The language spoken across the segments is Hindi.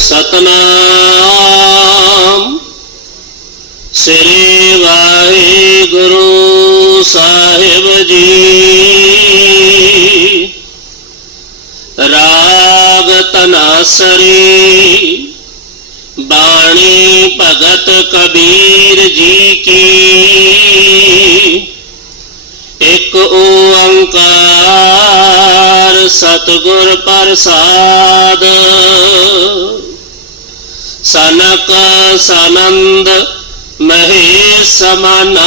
ਸਤਨਾਮ ਸ੍ਰੀ ਵਾਹਿਗੁਰੂ ਸਾਹਿਬ ਜੀ ਰਾਗ ਤਨਾਸਰੀ ਬਾਣੀ ਭਗਤ ਕਬੀਰ ਜੀ ਕੀ ਇੱਕ ਓੰਕਾਰ ਸਤਿਗੁਰ ਪ੍ਰਸਾਦ सनक सनंद महेश समाना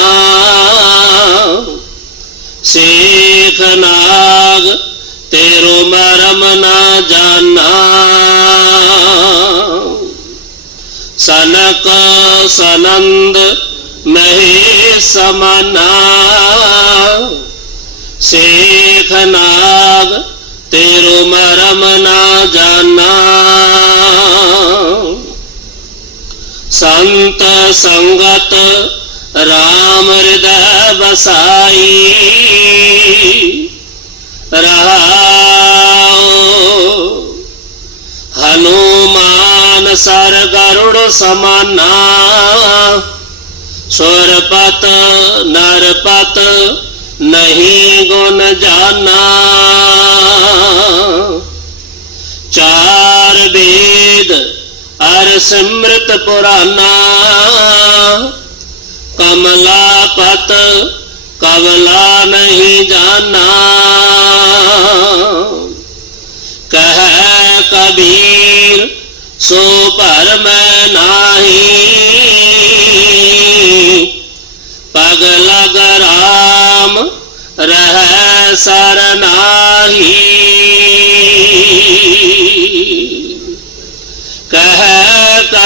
शेख नाग, तेरो मरम ना जाना। सनक सनंद महेश समाना शेख संत संगत राम हृदय बसाई। रहा हनुमान सर गरुड़ समाना। सुरपत नरपत नहीं गुण जाना। स्मृत पुराना कमला पत कबला नहीं जाना। कह कबीर, सो पर मैं नाही। पगलग राम, रह सरना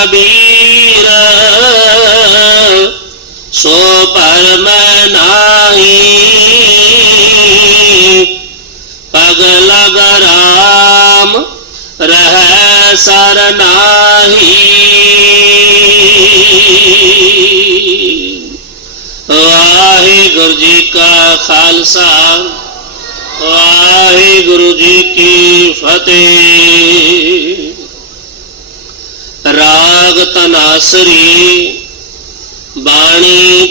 कबीर, सो परम नाही। पग लग राम, रह सर नाही। वाहे गुरु जी का खालसा वाहे गुरु जी की फतेह। तन आसरी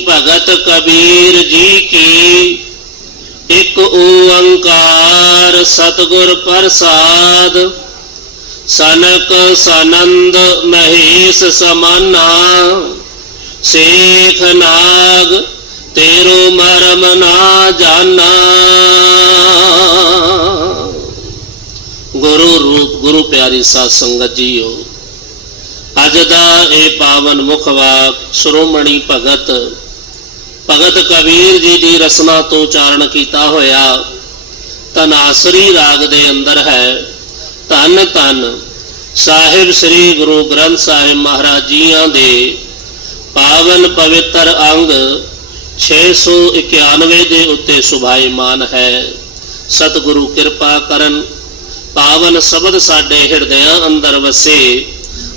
भगत कबीर जी की, एक ओंकार सतगुर प्रसाद। सनक सनंद महेश समाना। शेख नाग, तेरो मरम ना जाना। गुरु रूप, गुरु प्यारी सात संगत जी हो। ਅੱਜ ਦਾ ਇਹ ਪਾਵਨ ਮੁਖ ਵਾਕ ਸ਼੍ਰੋਮਣੀ ਭਗਤ। ਭਗਤ ਕਬੀਰ ਜੀ ਦੀ ਰਸਨਾ ਤੋਂ ਉਚਾਰਨ ਕੀਤਾ ਹੋਇਆ ਤਨਾਸਰੀ ਰਾਗ ਦੇ ਅੰਦਰ ਹੈ। ਧੰਨ ਧੰਨ, ਸਾਹਿਬ ਸ੍ਰੀ ਗੁਰੂ ਗ੍ਰੰਥ ਸਾਹਿਬ ਮਹਾਰਾਜ ਜੀਆਂ ਦੇ ਪਾਵਨ ਪਵਿੱਤਰ ਅੰਗ 691 ਦੇ ਉੱਤੇ ਸੁਭਾਈਮਾਨ ਹੈ। ਸਤਿਗੁਰੂ ਕਿਰਪਾ ਕਰਨ, ਪਾਵਨ ਸ਼ਬਦ ਸਾਡੇ ਹਿਰਦਿਆਂ ਅੰਦਰ ਵਸੇ।